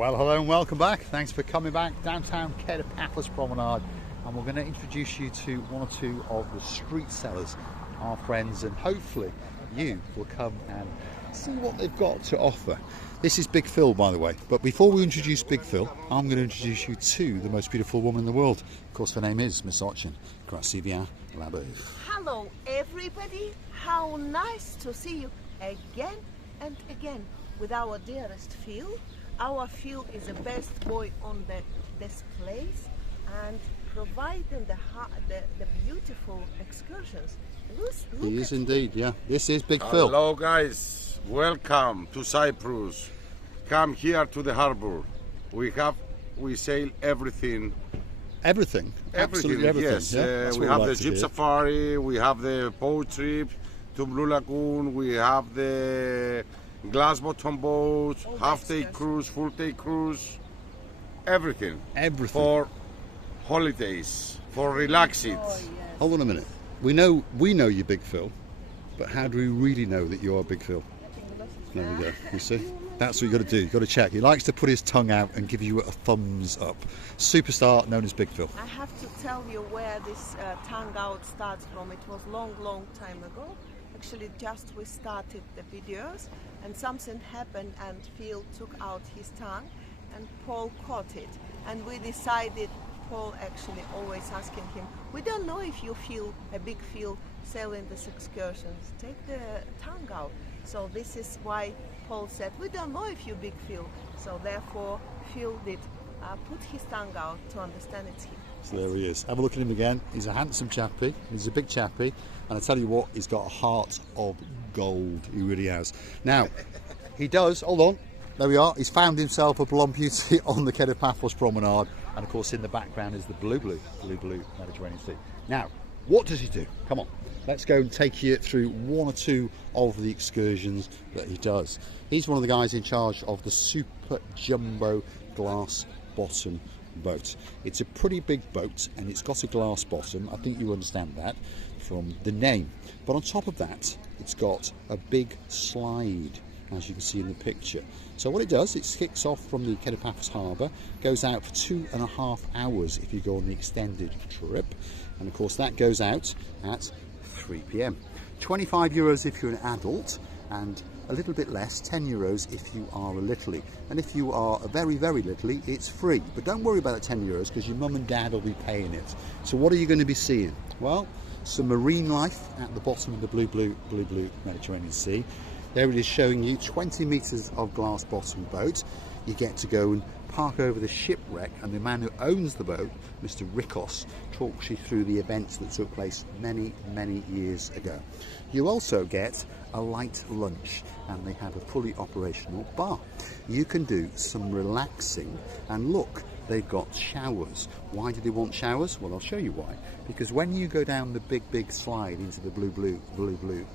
Well, hello and welcome back. Thanks for coming back. Downtown Kato Paphos Promenade, and we're going to introduce you to one or two of the street sellers, our friends, and hopefully you will come and see what they've got to offer. This is Big Phil, by the way, but before we introduce Big Phil, I'm going to introduce you to the most beautiful woman in the world. Of course, her name is Miss Ochen Gracivia Lubuff. Hello everybody, how nice to see you again and again with our dearest Phil. Our Phil is the best boy on this place and providing the beautiful excursions. Look He is indeed, yeah. This is Big Phil. Hello guys, welcome to Cyprus. Come here to the harbor. We sail everything. Everything? Absolutely everything. Yes, yeah? we have the jeep safari, we have the boat trip to Blue Lagoon, we have the glass bottom boat, half-day cruise, full-day cruise, everything. Everything. For holidays, for relaxing. Oh, yes. Hold on a minute. We know you're Big Phil, but how do we really know that you're Big Phil? There we go. You see? That's what you got to do. You've got to check. He likes to put his tongue out and give you a thumbs up. Superstar known as Big Phil. I have to tell you where this tongue out starts from. It was long time ago. Actually, just we started the videos and something happened and Phil took out his tongue and Paul caught it. And we decided, Paul actually always asking him, we don't know if you feel a Big Phil sailing these excursions. Take the tongue out. So this is why Paul said, we don't know if you Big Phil. So therefore, Phil did put his tongue out to understand it's him. So there he is. Have a look at him again. He's a handsome chappy. He's a big chappy. And I tell you what, he's got a heart of gold. He really has. Now, he does, hold on. There we are. He's found himself a blonde beauty on the Kato Paphos Promenade. And of course, in the background is the blue Mediterranean Sea. Now, what does he do? Come on. Let's go and take you through one or two of the excursions that he does. He's one of the guys in charge of the super jumbo glass bottom boat. It's a pretty big boat and it's got a glass bottom. I think you understand that from the name. But on top of that, it's got a big slide, as you can see in the picture. So what it does, it kicks off from the Kato Paphos harbour, goes out for 2.5 hours if you go on the extended trip. And of course that goes out at 3 p.m. 25 euros if you're an adult, and a little bit less, 10 euros if you are a littlie. And if you are a very littlie, it's free. But don't worry about the 10 euros because your mum and dad will be paying it. So what are you going to be seeing? Well, some marine life at the bottom of the blue Mediterranean Sea. There it is, showing you 20 metres of glass bottom boat. You get to go and park over the shipwreck, and the man who owns the boat, Mr. Rikos, talks you through the events that took place many years ago. You also get a light lunch, and they have a fully operational bar. You can do some relaxing, and look, they've got showers. Why do they want showers? Well, I'll show you why. Because when you go down the big slide into the blue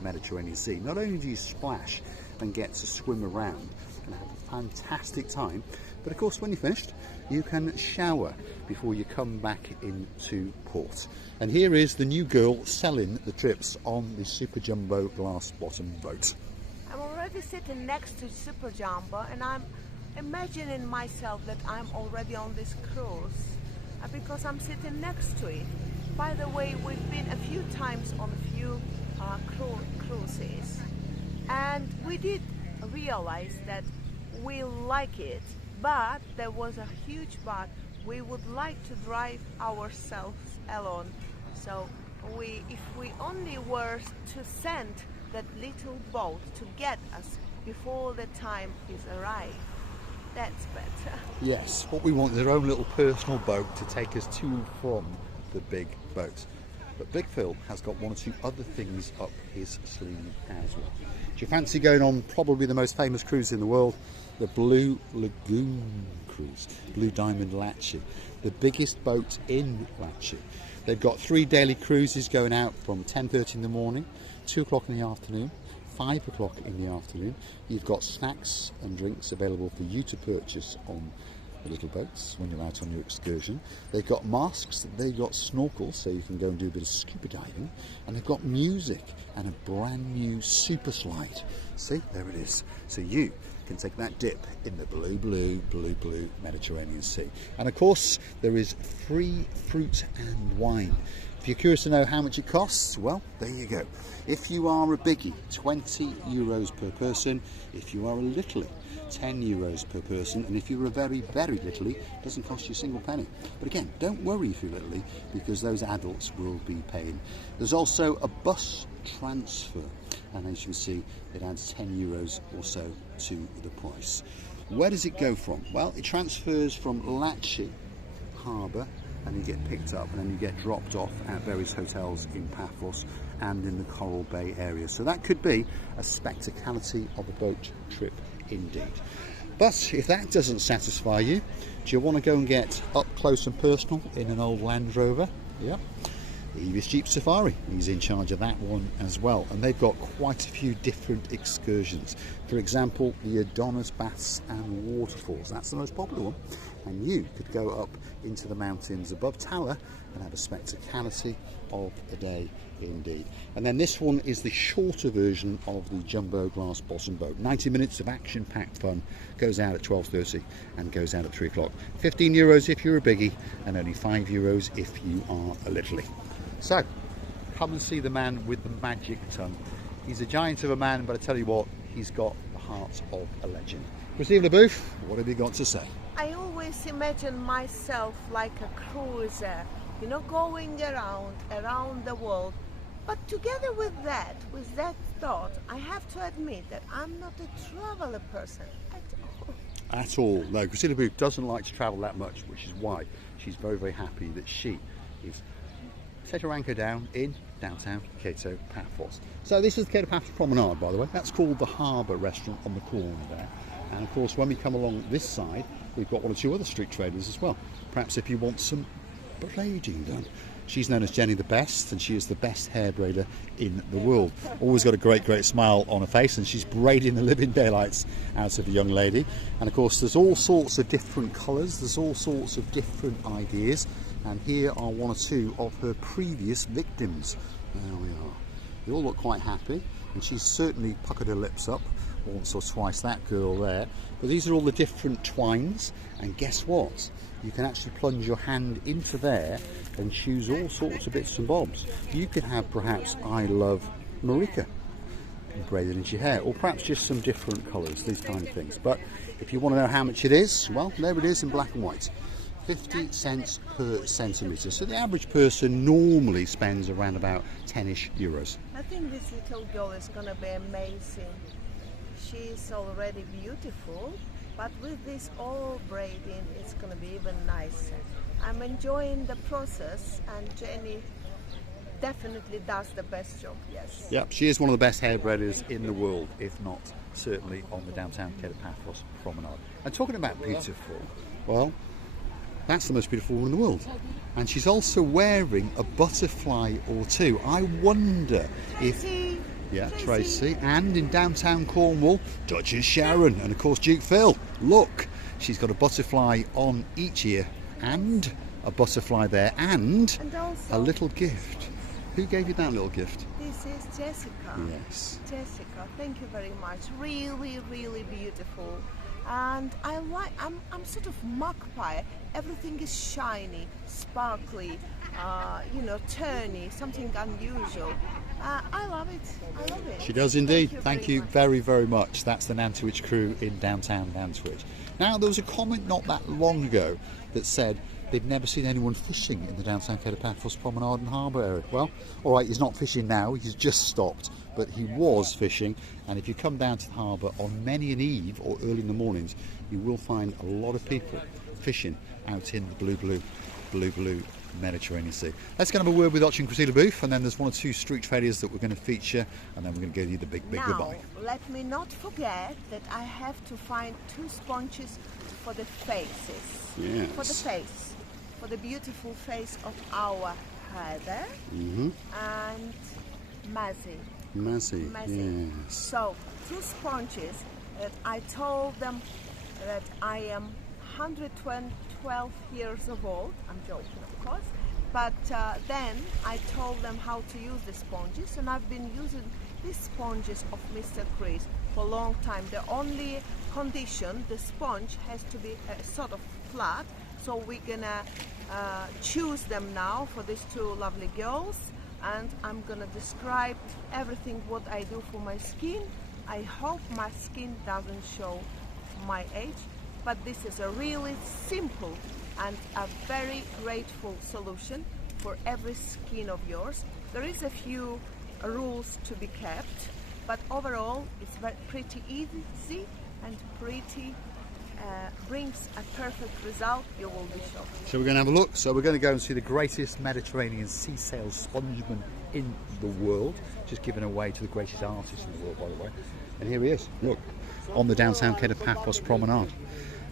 Mediterranean Sea, not only do you splash and get to swim around and have a fantastic time, but of course when you're finished, you can shower before you come back into port. And here is the new girl selling the trips on the Super Jumbo glass bottom boat. I'm already sitting next to Super Jumbo and I'm imagining myself that I'm already on this cruise because I'm sitting next to it. By the way, we've been a few times on a few cruises and we did realize that we like it, but there was a huge but. We would like to drive ourselves alone. So if we only were to send that little boat to get us before the time is arrived, that's better. Yes, what we want is our own little personal boat to take us to and from the big boat. But Big Phil has got one or two other things up his sleeve as well. Do you fancy going on probably the most famous cruise in the world, the Blue Lagoon cruise, Blue Diamond Latchie, the biggest boat in Latchie? They've got 3 daily cruises going out from 10:30 in the morning, 2 o'clock in the afternoon, 5 o'clock in the afternoon. You've got snacks and drinks available for you to purchase on the little boats when you're out on your excursion. They've got masks, they've got snorkels so you can go and do a bit of scuba diving, and they've got music and a brand new super slide. See, there it is. So you can take that dip in the blue Mediterranean Sea. And of course, there is free fruit and wine. If you're curious to know how much it costs, well, there you go. If you are a biggie, 20 euros per person. If you are a littlie, 10 euros per person. And if you're a very littlie, it doesn't cost you a single penny. But again, don't worry if you're littlie, because those adults will be paying. There's also a bus transfer, and as you can see, it adds 10 euros or so to the price. Where does it go from? Well, it transfers from Latchi harbour, and you get picked up and then you get dropped off at various hotels in Paphos and in the Coral Bay area. So that could be a spectacality of a boat trip indeed. But if that doesn't satisfy you, do you want to go and get up close and personal in an old Land Rover? Yeah. Evis Jeep Safari, he's in charge of that one as well, and they've got quite a few different excursions. For example, the Adonis Baths and Waterfalls, that's the most popular one, and you could go up into the mountains above Tower and have a spectacality of a day indeed. And then this one is the shorter version of the Jumbo Glass Bottom Boat. 90 minutes of action-packed fun, goes out at 12:30 and goes out at 3 o'clock. 15 euros if you're a biggie, and only 5 euros if you are a littlie. So, come and see the man with the magic tongue. He's a giant of a man, but I tell you what, he's got the heart of a legend. Gracivia Lubuff, what have you got to say? I always imagine myself like a cruiser, you know, going around the world. But together with that thought, I have to admit that I'm not a traveler person at all. At all. No, Gracivia Lubuff doesn't like to travel that much, which is why she's very happy that she is set her anchor down in downtown Kato Paphos. So this is the Kato Paphos Promenade, by the way. That's called the Harbour Restaurant on the corner there. And of course, when we come along this side, we've got one or two other street traders as well. Perhaps if you want some braiding done. She's known as Jenny the Best, and she is the best hair braider in the world. Always got a great smile on her face, and she's braiding the living daylights out of a young lady. And of course, there's all sorts of different colours, there's all sorts of different ideas. And here are one or two of her previous victims. There we are. They all look quite happy, and she's certainly puckered her lips up once or twice, that girl there. But these are all the different twines, and guess what? You can actually plunge your hand into there and choose all sorts of bits and bobs. You could have perhaps I Love Marika braided into your hair, or perhaps just some different colours, these kind of things. But if you want to know how much it is, well, there it is in black and white. 50 cents per centimetre. So the average person normally spends around about 10-ish euros. I think this little girl is going to be amazing. She's already beautiful, but with this all braiding, it's going to be even nicer. I'm enjoying the process, and Jenny definitely does the best job, yes. Yep, she is one of the best hair braiders in the world, if not certainly on the downtown Kato Paphos Promenade. And talking about beautiful, well, that's the most beautiful woman in the world. And she's also wearing a butterfly or two. I wonder if... Yeah, Tracy. And in downtown Cornwall, Duchess Sharon. And of course Duke Phil. Look, she's got a butterfly on each ear and a butterfly there and also a little gift. Who gave you that little gift? This is Jessica. Yes. Jessica, thank you very much. Really beautiful. And I'm sort of magpie. Everything is shiny, sparkly, you know, turny, something unusual. I love it. I love it. She does indeed. Thank you very much. That's the Nantwich crew in downtown Nantwich. Now, there was a comment not that long ago that said they'd never seen anyone fishing in the downtown Kato Paphos Promenade and Harbour area. Well, all right, he's not fishing now. He's just stopped. But he was fishing, and if you come down to the harbour on many an eve or early in the mornings, you will find a lot of people fishing out in the blue Mediterranean Sea. Let's go and have a word with Ochen Gracivia Lubuff, and then there's one or two street traders that we're going to feature, and then we're going to give you the big goodbye. Let me not forget that I have to find 2 sponges for the faces. Yes. For the face, for the beautiful face of our Heather and Mazzy. Mazzy, yes. So, 2 sponges that I told them that I am 112 years of old. I'm joking, of course. But then I told them how to use the sponges, and I've been using these sponges of Mr. Chris for a long time. The only condition, the sponge has to be sort of flat. So we're gonna choose them now for these two lovely girls, and I'm gonna describe everything what I do for my skin. I hope my skin doesn't show my age, but this is a really simple and a very grateful solution for every skin of yours. There is a few rules to be kept, but overall it's pretty easy and pretty brings a perfect result. You will be shocked. So we're going to have a look. So we're going to go and see the greatest Mediterranean sea sail spongeman in the world, just given away to the greatest artist in the world, by the way. And here he is, look, on the downtown Kato Paphos Promenade.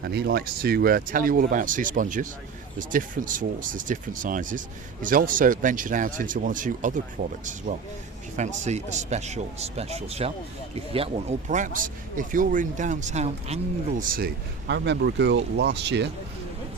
And he likes to tell you all about sea sponges. There's different sorts, there's different sizes. He's also ventured out into one or two other products as well. If you fancy a special shell, you can get one. Or perhaps if you're in downtown Anglesey. I remember a girl last year,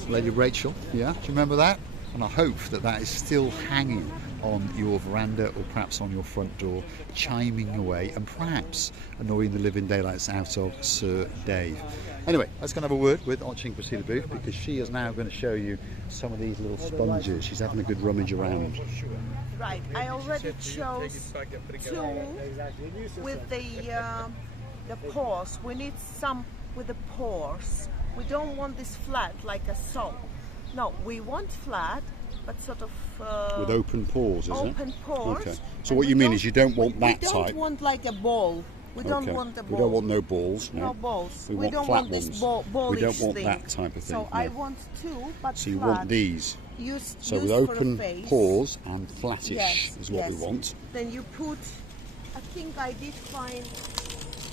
Lady Rachel, yeah, do you remember that? And I hope that that is still hanging on your veranda or perhaps on your front door, chiming away and perhaps annoying the living daylights out of Sir Dave. Anyway, let's go and have a word with Ochen Gracivia Lubuff, because she is now going to show you some of these little sponges. She's having a good rummage around. Right, I already chose two with the pores. We need some with the pores. We don't want this flat like a soap. No, we want flat, but sort of with open pores, is it? Open pores. Okay. So what you mean is you don't want that type. We don't want like a ball. We don't want a ball. We don't want no balls. No, balls. We don't flat want this ones. ballish We don't want thing. that type of thing. So no. I want two, but so you flat. want these. So with open pores and flattish is what we want. Then you put, I think I did find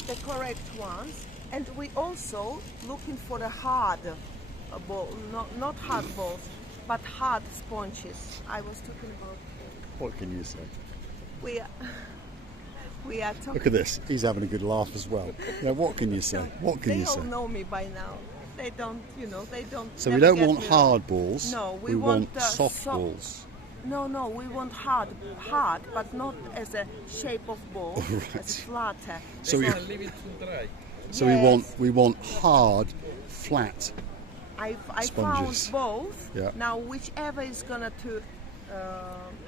the correct ones, and we also looking for the hard ball, not hard balls, but hard sponges. I was talking about. What can you say? We are talking. Look at this. He's having a good laugh as well. Yeah, what can you say? What can you say? They all know me by now. They don't, they don't. So we don't want hard balls. No, we want soft balls. No, we want hard, but not as a shape of ball, as flatter. So we leave it to dry. So we want hard, flat. I sponges. found both. Yeah. Now whichever is gonna to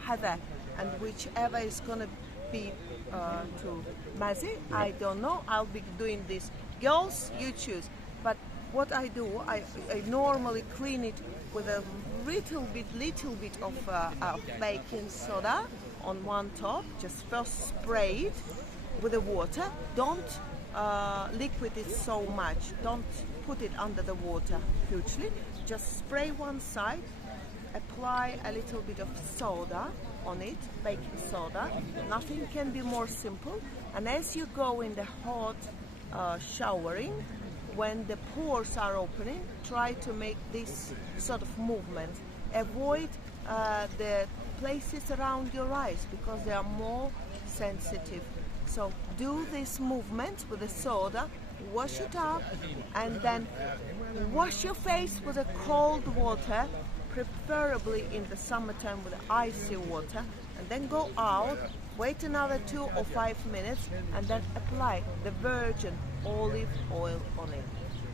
have a, and whichever is gonna be to Mazi, I don't know. I'll be doing this. Girls, you choose. But what I do, I normally clean it with a little bit of baking soda on one top. Just first spray it with the water. Don't liquid it so much. Don't put it under the water hugely. Just spray one side. Apply a little bit of soda on it, baking soda. Nothing can be more simple. And as you go in the hot showering, when the pores are opening, try to make this sort of movement. Avoid the places around your eyes because they are more sensitive. So do this movement with the soda, wash it up, and then wash your face with a cold water, preferably in the summertime with icy water, and then go out, wait another 2 or 5 minutes, and then apply the virgin olive oil on it.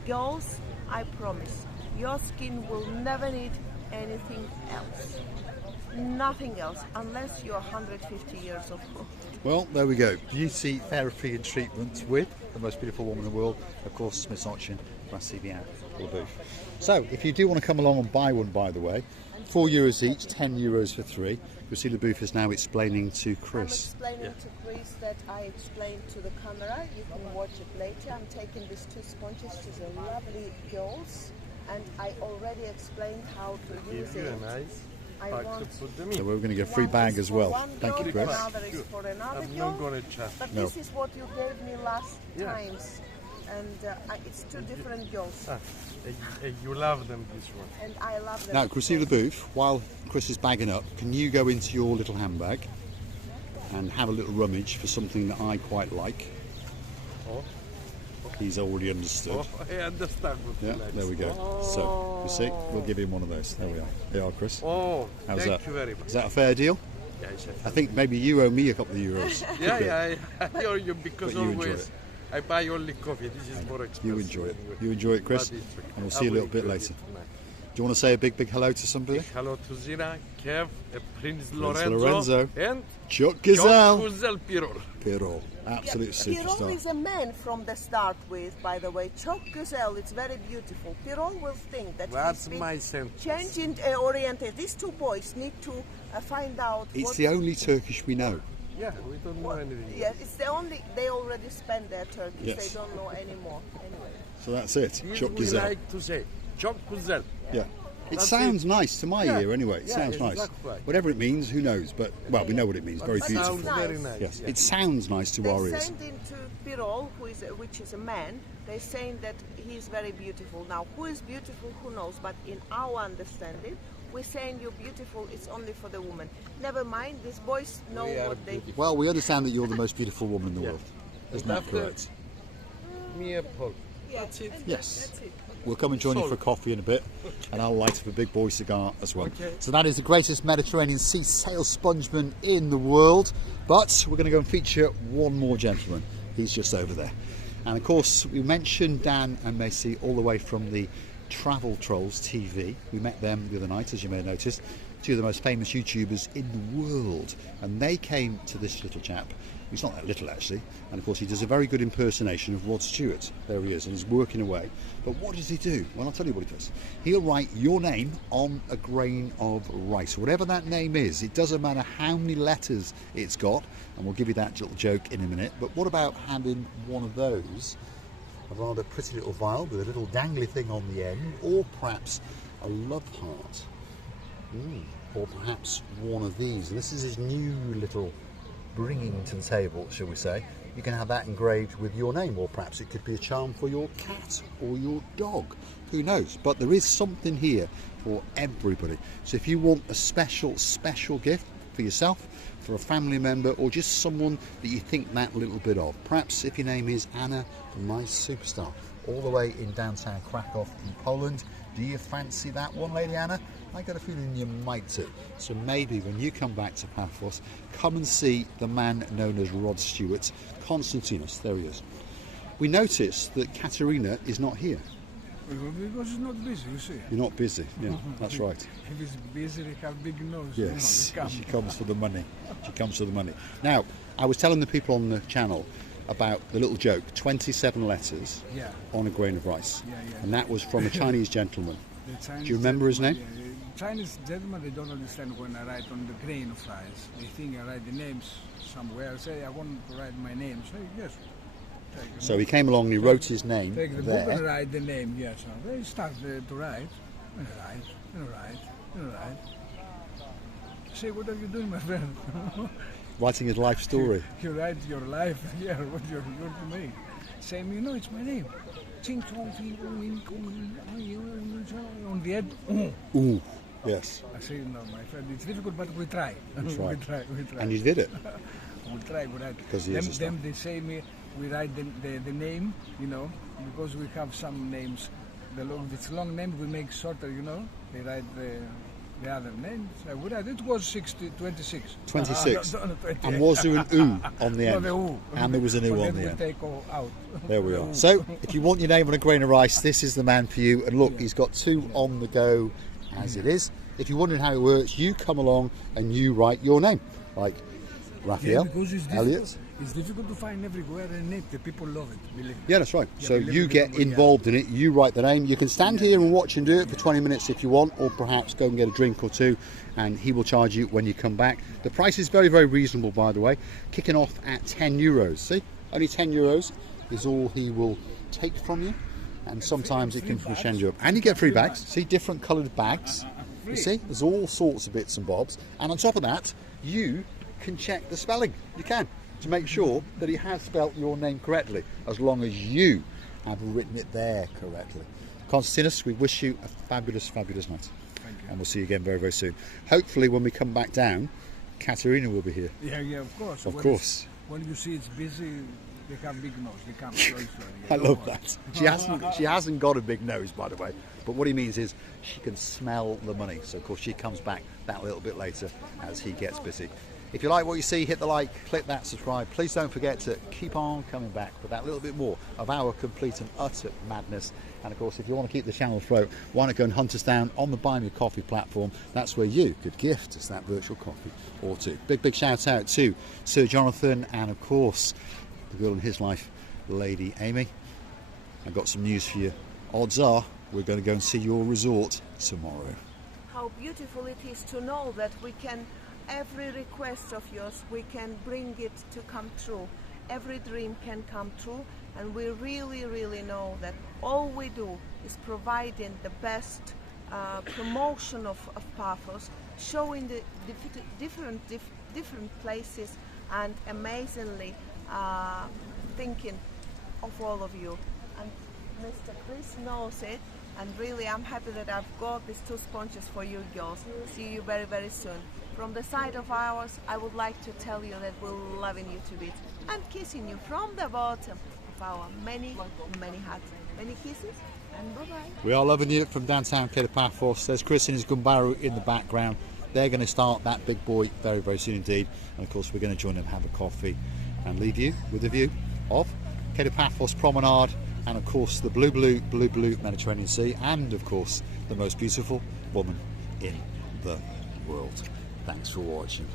Girls, I promise, your skin will never need anything else. Nothing else, unless you're 150 years old. Well, there we go. Beauty, therapy and treatment with the most beautiful woman in the world, of course, Miss Ochen Gracivia Lubuff. So, if you do want to come along and buy one, by the way, €4 each, €10 for 3. Gracivia Lubuff is now explaining to Chris. I'm explaining to Chris that I explained to the camera. You can watch it later. I'm taking these two sponges. She's a lovely girls, and I already explained how to use it. I want So we're going to get a free bag as well. Thank you, Chris. Another is for another girl. But this is what you gave me last times, and it's two different girls. You love them, this one. And I love them. Now, Gracivia Lubuff, while Chris is bagging up, can you go into your little handbag and have a little rummage for something that I quite like? Oh. He's already understood. Oh, I understand what Yeah, you like. there we go. So, you see, we'll give him one of those. There we are. There you are, Chris. Oh, How's thank that? you very much. Is that a fair deal? Yeah, it's I think maybe you owe me a couple of euros. I owe you because But you enjoy always it. I buy only coffee. This is more expensive. You enjoy it. You enjoy it, Chris. But it's okay. And we'll see you a little bit later. Do you want to say a big hello to somebody? Hello to Zina, Kev, Prince Lorenzo. Lorenzo, and Chuck John Gazelle. Kuzel Piror. Pirol. Absolute Pirol superstar. is a man from the start with, by the way. Choc Gazelle, it's very beautiful. Pirol will think that That's he's my sentence. changing oriented. These two boys need to find out It's what... the only Turkish we know. Yeah, we don't know anything. Yes, it's the only... They already spent their Turkish. Yes. They don't know anymore. Anyway. So that's it. This Chuck we Gazelle. like to say, John Kuzel. Yeah. It That's sounds it. nice to my Yeah. ear anyway. It Yeah, sounds nice. exactly. Whatever it means, who knows? But, well, we know what it means. Very It beautiful. sounds very nice. Yes, yeah. it sounds nice to They our ears. sent into Pirol, which is a man. They're saying that he's very beautiful. Now, who is beautiful, who knows? But in our understanding, we're saying you're beautiful, it's only for the woman. Never mind, these boys know We are what they... beautiful. Well, we understand that you're the most beautiful woman in the Yeah. world. Isn't And that after- correct? Me a Paul. Yeah, That's it. and Yes. That's it. We'll come and join you Solid. for a coffee in a bit, and I'll light up a big boy cigar as well. Okay. So that is the greatest Mediterranean sea sail spongeman in the world. But we're going to go and feature one more gentleman. He's just over there. And of course, we mentioned Dan and Macy all the way from the Travel Trolls TV. We met them the other night, as you may have noticed. Two of the most famous YouTubers in the world. And they came to this little chap. He's not that little actually, and of course he does a very good impersonation of Rod Stewart. There he is, and he's working away. But what does he do? Well, I'll tell you what he does. He'll write your name on a grain of rice, whatever that name is. It doesn't matter how many letters it's got, and we'll give you that little joke in a minute. But what about having one of those, a rather pretty little vial with a little dangly thing on the end, or perhaps a love heart, or perhaps one of these. And this is his new little bringing to the table, shall we say. You can have that engraved with your name, or perhaps it could be a charm for your cat or your dog, who knows. But there is something here for everybody. So if you want a special gift for yourself, for a family member, or just someone that you think that little bit of, perhaps if your name is Anna from My Superstar, all the way in downtown Krakow in Poland, do you fancy that one, Lady Anna? I got a feeling you might too. So maybe when you come back to Paphos, come and see the man known as Rod Stewart, Konstantinos. There he is. We noticed that Katerina is not here. Because he's not busy, you see. You're not busy. Yeah, that's right. If he's busy, he have big nose. Yes, You know, she comes for the money. She comes for the money. Now, I was telling the people on the channel about the little joke, 27 letters Yeah. on a grain of rice. Yeah, yeah. And that was from a Chinese gentleman. The Chinese Do you remember his name? gentleman, yeah, Chinese gentlemen, they don't understand when I write on the grain of rice. They think I write the names somewhere. I say, I want to write my name. Say, yes. Take the So book. he came along and he wrote his name Take the book and there. write the name, yes. So they start to write, and write, and write, and write. Say, what are you doing, my friend? Writing his life story. You write your life, yeah, what you're to me. Saying, you know, it's my name. Ching chong ching on the end. Ooh, yes. I say, no, my friend, it's difficult, but we try. That's right. we try. And you did it. We try. Because he is a star. Them they say me, we write the name, you know, because we have some names. If it's long name, we make shorter, you know. They write the other names. We write. It was 26. 26. No, 28. And was there an ooh on the No, end? the ooh. And there was an ooh But on then the we end. take all out. There we The are. ooh. So, if you want your name on a grain of rice, this is the man for you. And look, he's got two on the go as it is. If you're wondering how it works, you come along and you write your name. Like Raphael, because it's Elliot. difficult. It's difficult to find everywhere a name. The people love it, believe me. Yeah, that's right. Yeah, So believe you it, get yeah. involved in it, you write the name. You can stand here and watch and do it for 20 minutes if you want, or perhaps go and get a drink or two, and he will charge you when you come back. The price is very, very reasonable, by the way, kicking off at €10. See, only €10 is all he will take from you, and sometimes it can send you up. And you get free bags. See, different coloured bags. You see, there's all sorts of bits and bobs. And on top of that, you can check the spelling. You can, to make sure that he has spelt your name correctly, as long as you have written it there correctly. Konstantinos, we wish you a fabulous, fabulous night. Thank you. And we'll see you again very, very soon. Hopefully when we come back down, Katerina will be here. Yeah, of course. Of course. When you see it's busy, they have big nose. They come slowly. I love that. She hasn't got a big nose, by the way. But what he means is she can smell the money. So, of course, she comes back that little bit later as he gets busy. If you like what you see, hit the like, click that subscribe. Please don't forget to keep on coming back for that little bit more of our complete and utter madness. And of course, if you want to keep the channel afloat, why not go and hunt us down on the Buy Me a Coffee platform? That's where you could gift us that virtual coffee or two. Big shout out to Sir Jonathan and of course the girl in his life, Lady Amy. I've got some news for you. Odds are we're going to go and see your resort tomorrow. How beautiful it is to know that we can, every request of yours, we can bring it to come true. Every dream can come true, and we really know that all we do is providing the best promotion of Paphos, showing the different places, and amazingly thinking of all of you. And Mr. Chris knows it, and really I'm happy that I've got these 2 sponges for you girls. See you very soon. From the side of ours, I would like to tell you that we're loving you to bits and kissing you from the bottom of our many hearts. Many kisses and bye-bye. We are loving you from downtown Kato Paphos. There's Chris and his Gumbaru in the background. They're going to start that big boy very soon indeed. And of course we're going to join them, have a coffee and leave you with a view of Kato Paphos Promenade and of course the blue Mediterranean Sea, and of course the most beautiful woman in the world. Thanks for watching.